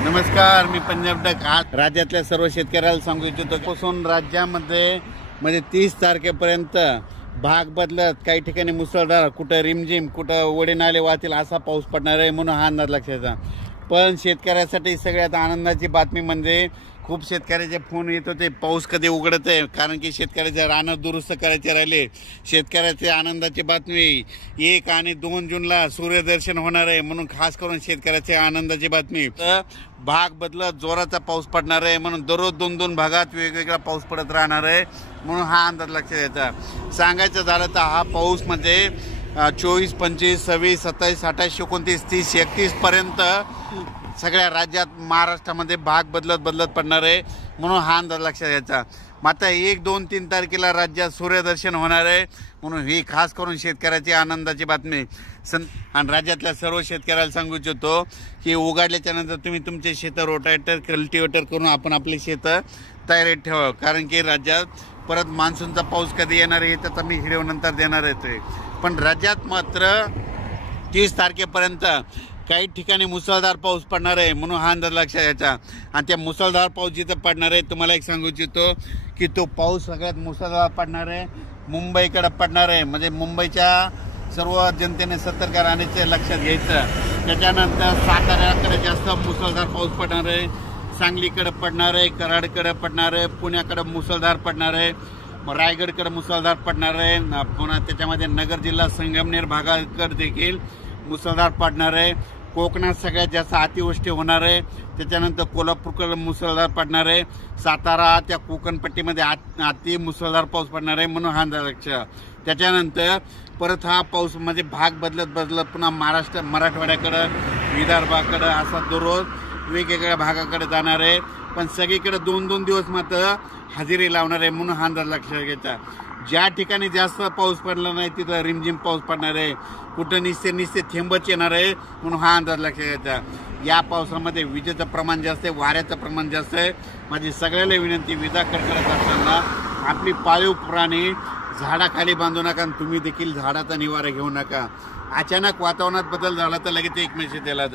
नमस्कार, मी पंजाब डक. आज राज्यातल्या सर्व शेतकऱ्याला सांगू इच्छितो पासून राज्यामध्ये म्हणजे 30 तारखेपर्यंत भाग बदलत काही ठिकाणी मुसळधार, कुठं रिमझिम, कुठं ओढे नाले वाहतील असा पाऊस पडणार आहे म्हणून हा अंदाज लक्षात. पण शेतकऱ्यासाठी सगळ्यात आनंदाची बातमी म्हणजे खूप शेतकऱ्याचे फोन येत होते पाऊस कधी उघडत आहे, कारण की शेतकऱ्याचे रानं दुरुस्त करायचे राहिले. शेतकऱ्याची आनंदाची बातमी 1 आणि 2 जूनला सूर्यदर्शन होणार आहे म्हणून खास करून शेतकऱ्याची आनंदाची बातमी. तर भाग बदलत जोराचा पाऊस पडणार आहे म्हणून दररोज 2-2 भागात वेगवेगळा पाऊस पडत राहणार आहे म्हणून हा अंदाज लक्षात यायचा. सांगायचं झालं तर हा पाऊस म्हणजे 24, 25, 26, 27, 28, 29, 30, 31 पर्यंत सगळ्या राज्यात महाराष्ट्रामध्ये भाग बदलत पडणार आहे म्हणून हा अंदाज लक्षात यायचा. मात्र 1, 2, 3 तारखेला राज्यात सूर्यदर्शन होणार आहे म्हणून ही खास करून शेतकऱ्याची आनंदाची बातमी. आणि राज्यातल्या सर्व शेतकऱ्याला सांगू इच्छितो की उघडल्याच्या नंतर तुम्ही तुमचे शेतं रोटावेटर, कल्टिवेटर करून आपण आपली शेतं तयारीत ठेवा, कारण की राज्यात परत मान्सूनचा पाऊस कधी येणार आहे त्याचा मी व्हिडिओ नंतर देणार आहे. पण राज्यात मात्र 30 तारखेपर्यंत काही ठिकाणी मुसळधार पाऊस पडणार आहे म्हणून हा अंदाज लक्षात यायचा. आणि त्या मुसळधार पाऊस जिथं पडणार आहे तुम्हाला एक सांगू इच्छितो की तो पाऊस सगळ्यात मुसळधार पडणार आहे मुंबईकडे पडणार आहे. म्हणजे मुंबईच्या सर्व जनतेने सतर्क राहण्याचे लक्षात घ्यायचं. त्याच्यानंतर साताऱ्याकडे जास्त मुसळधार पाऊस पडणार आहे, सांगलीकडे पडणार आहे, कराडकडे पडणार आहे, पुण्याकडे मुसळधार पडणार आहे, रायगडकडे मुसळधार पडणार आहे, पुन्हा त्याच्यामध्ये नगर जिल्हा संगमनेर भागाकडे देखील मुसळधार पडणार आहे. कोकणात सगळ्यात जास्त अतिवृष्टी होणार आहे. त्याच्यानंतर कोल्हापूरकडे मुसळधार पडणार आहे. सातारा त्या कोकणपट्टीमध्ये अति मुसळधार पाऊस पडणार आहे म्हणून हा अंदाज लक्षात. त्याच्यानंतर परत हा पाऊस म्हणजे भाग बदलत पुन्हा मराठवाड्याकडं, विदर्भाकडं असा दररोज वेगवेगळ्या भागाकडे जाणार आहे. पण सगळीकडे 2-2 दिवस मात्र हजेरी लावणार आहे म्हणून हा अंदाज लक्षात घ्यायचा. ज्या ठिकाणी जास्त पाऊस पडला नाही तिथं रिमझिम पाऊस पडणार आहे, कुठं निस्ते थेंबच येणार आहे म्हणून हा अंदाज लक्षात घ्यायचा. या पावसामध्ये विजेचं प्रमाण जास्त आहे, वाऱ्याचं प्रमाण जास्त आहे. माझी सगळ्याला विनंती, विजा कडकडत असताना आपली पाळीव प्राणी झाडाखाली बांधू नका आणि तुम्ही देखील झाडाचा निवारा घेऊ नका. अचानक वातावरणात बदल झाला तर लगेच एक मेसेज दिला